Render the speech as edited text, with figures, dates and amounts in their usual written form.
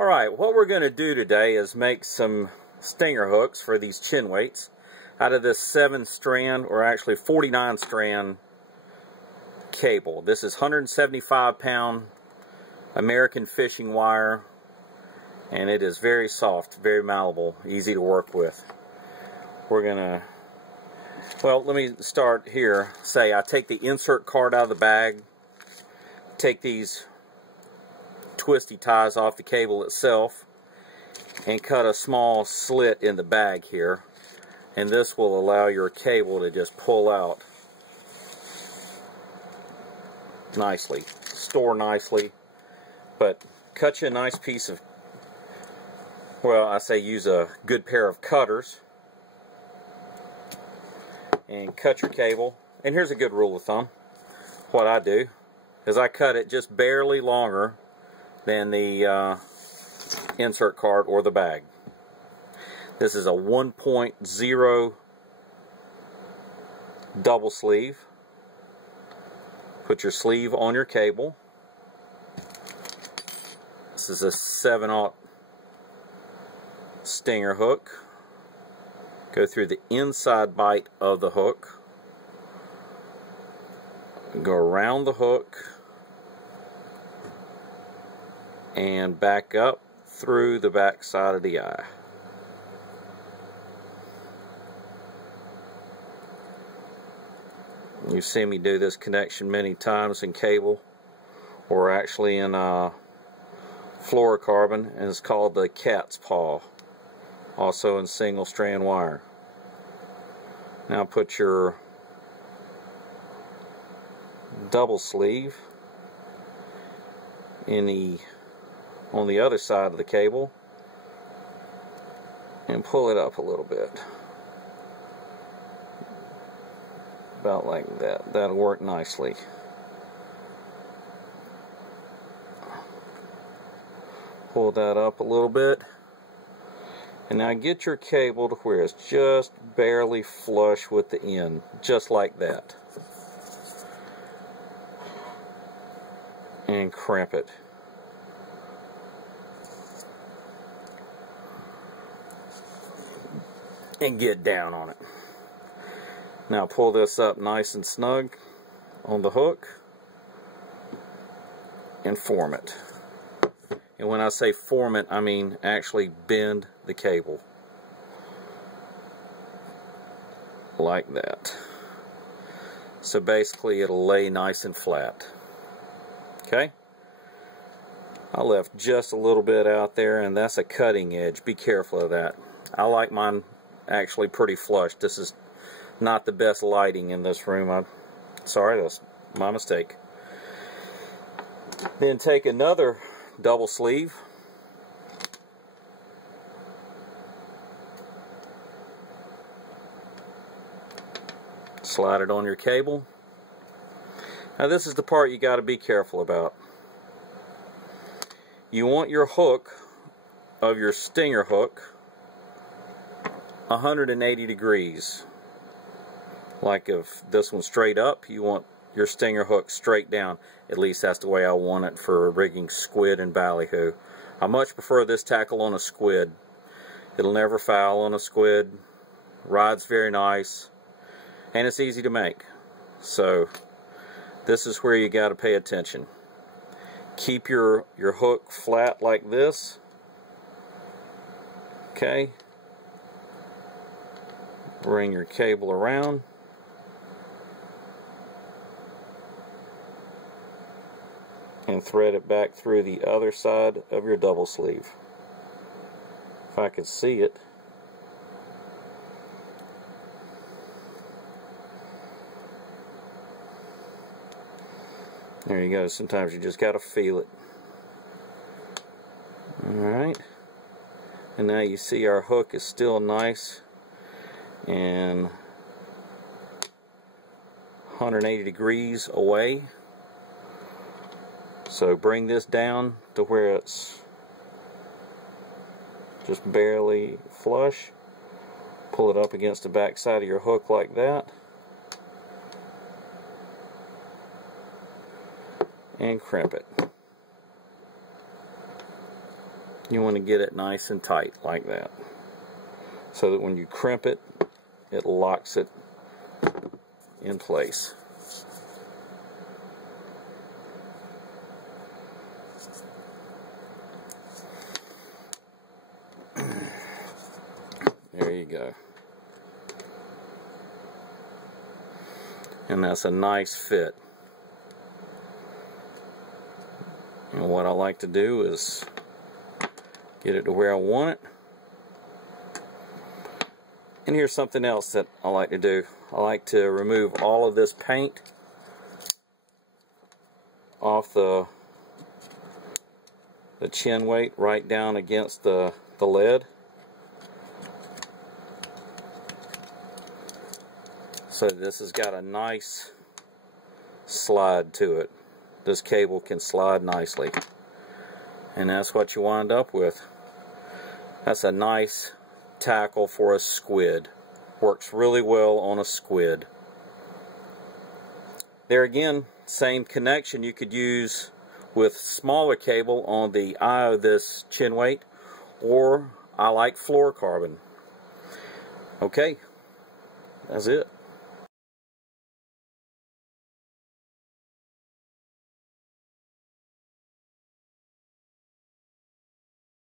Alright, what we're going to do today is make some stinger hooks for these chin weights out of this 7-strand, or actually 49-strand cable. This is 175-pound American fishing wire, and it is very soft, very malleable, easy to work with. We're going to, well, let me start here. Say I take the insert card out of the bag, take these twisty ties off the cable itself, and cut a small slit in the bag here, and this will allow your cable to just pull out nicely, store nicely. But cut you a nice piece of, well, I say use a good pair of cutters and cut your cable. And here's a good rule of thumb. What I do is I cut it just barely longer than the insert card or the bag. This is a 1.0 double sleeve. Put your sleeve on your cable. This is a 7/0 stinger hook. Go through the inside bite of the hook. Go around the hook and back up through the back side of the eye. You've seen me do this connection many times in cable, or actually in fluorocarbon, and it's called the cat's paw, also in single strand wire. Now put your double sleeve on the other side of the cable and pull it up a little bit, about like that. That'll work nicely. Pull that up a little bit, and now get your cable to where it's just barely flush with the end, just like that, and crimp it. And get down on it. Now pull this up nice and snug on the hook and form it. And when I say form it, I mean actually bend the cable like that. So basically it'll lay nice and flat. Okay? I left just a little bit out there, and that's a cutting edge. Be careful of that. I like mine actually pretty flush. This is not the best lighting in this room. Sorry, that's my mistake. Then take another double sleeve, slide it on your cable. Now this is the part you got to be careful about. You want your hook of your stinger hook 180 degrees. Like if this one's straight up, you want your stinger hook straight down. At least that's the way I want it for rigging squid and ballyhoo. I much prefer this tackle on a squid. It'll never foul on a squid. Rides very nice, and it's easy to make. So this is where you got to pay attention. Keep your hook flat like this. Okay. Bring your cable around. And thread it back through the other side of your double sleeve. If I could see it. There you go. Sometimes you just got to feel it. Alright. And now you see our hook is still nice and 180 degrees away. So bring this down to where it's just barely flush. Pull it up against the back side of your hook like that. And crimp it. You want to get it nice and tight like that, so that when you crimp it, it locks it in place. There you go. And that's a nice fit. And what I like to do is get it to where I want it. And here's something else that I like to do. I like to remove all of this paint off the chin weight right down against the lead. So this has got a nice slide to it. This cable can slide nicely. And that's what you wind up with. That's a nice tackle for a squid. Works really well on a squid. There again, same connection you could use with smaller cable on the eye of this chin weight, or I like fluorocarbon. Okay, that's it.